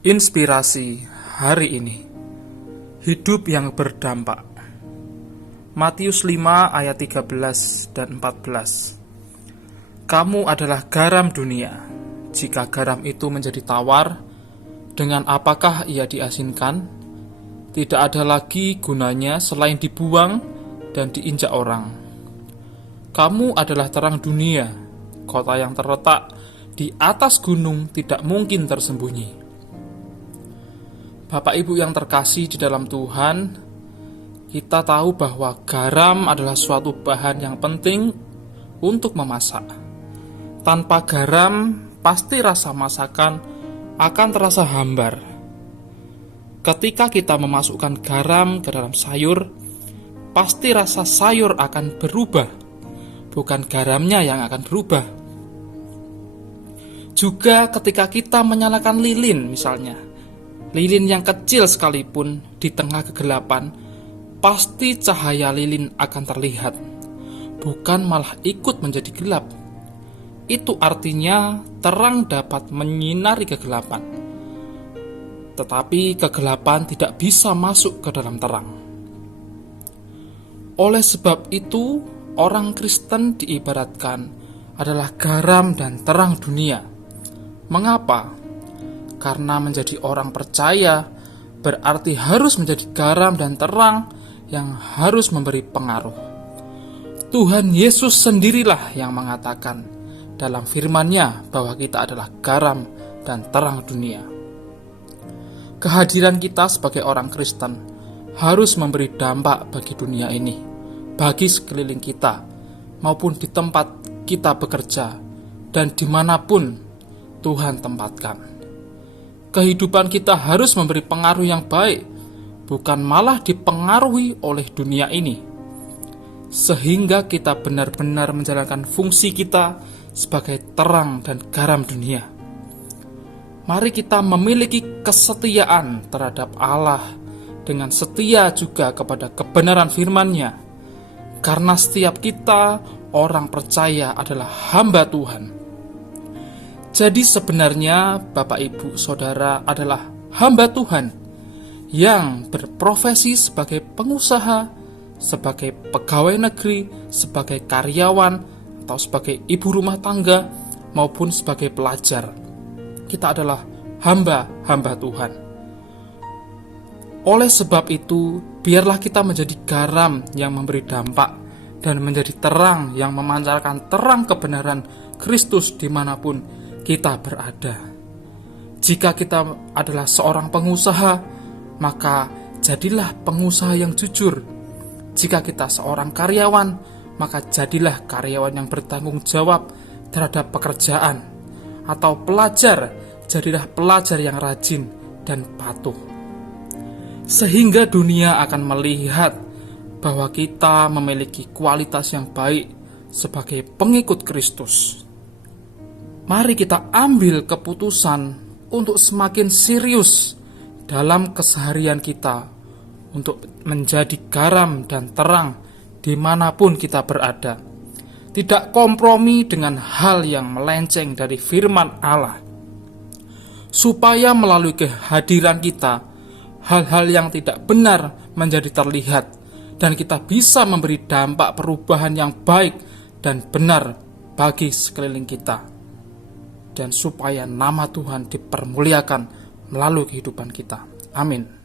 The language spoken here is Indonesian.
Inspirasi hari ini, hidup yang berdampak. Matius 5 ayat 13 dan 14. Kamu adalah garam dunia. Jika garam itu menjadi tawar, dengan apakah ia diasinkan? Tidak ada lagi gunanya selain dibuang dan diinjak orang. Kamu adalah terang dunia. Kota yang terletak di atas gunung tidak mungkin tersembunyi. Bapak Ibu yang terkasih di dalam Tuhan, kita tahu bahwa garam adalah suatu bahan yang penting untuk memasak. Tanpa garam, pasti rasa masakan akan terasa hambar. Ketika kita memasukkan garam ke dalam sayur, pasti rasa sayur akan berubah, bukan garamnya yang akan berubah. Juga ketika kita menyalakan lilin misalnya, lilin yang kecil sekalipun di tengah kegelapan, pasti cahaya lilin akan terlihat, bukan malah ikut menjadi gelap. Itu artinya terang dapat menyinari kegelapan, tetapi kegelapan tidak bisa masuk ke dalam terang. Oleh sebab itu, orang Kristen diibaratkan adalah garam dan terang dunia. Mengapa? Karena menjadi orang percaya berarti harus menjadi garam dan terang yang harus memberi pengaruh. Tuhan Yesus sendirilah yang mengatakan dalam firman-Nya bahwa kita adalah garam dan terang dunia. Kehadiran kita sebagai orang Kristen harus memberi dampak bagi dunia ini, bagi sekeliling kita, maupun di tempat kita bekerja, dan dimanapun Tuhan tempatkan. Kehidupan kita harus memberi pengaruh yang baik, bukan malah dipengaruhi oleh dunia ini, sehingga kita benar-benar menjalankan fungsi kita sebagai terang dan garam dunia. Mari kita memiliki kesetiaan terhadap Allah, dengan setia juga kepada kebenaran firman-Nya, karena setiap kita, orang percaya, adalah hamba Tuhan. Jadi sebenarnya Bapak Ibu Saudara adalah hamba Tuhan yang berprofesi sebagai pengusaha, sebagai pegawai negeri, sebagai karyawan, atau sebagai ibu rumah tangga, maupun sebagai pelajar. Kita adalah hamba-hamba Tuhan. Oleh sebab itu, biarlah kita menjadi garam yang memberi dampak dan menjadi terang yang memancarkan terang kebenaran Kristus dimanapun kita berada. Jika kita adalah seorang pengusaha, maka jadilah pengusaha yang jujur. Jika kita seorang karyawan, maka jadilah karyawan yang bertanggung jawab terhadap pekerjaan. Atau pelajar, jadilah pelajar yang rajin dan patuh. Sehingga dunia akan melihat bahwa kita memiliki kualitas yang baik sebagai pengikut Kristus. Mari kita ambil keputusan untuk semakin serius dalam keseharian kita untuk menjadi garam dan terang dimanapun kita berada. Tidak kompromi dengan hal yang melenceng dari firman Allah, supaya melalui kehadiran kita, hal-hal yang tidak benar menjadi terlihat, dan kita bisa memberi dampak perubahan yang baik dan benar bagi sekeliling kita, dan supaya nama Tuhan dipermuliakan melalui kehidupan kita. Amin.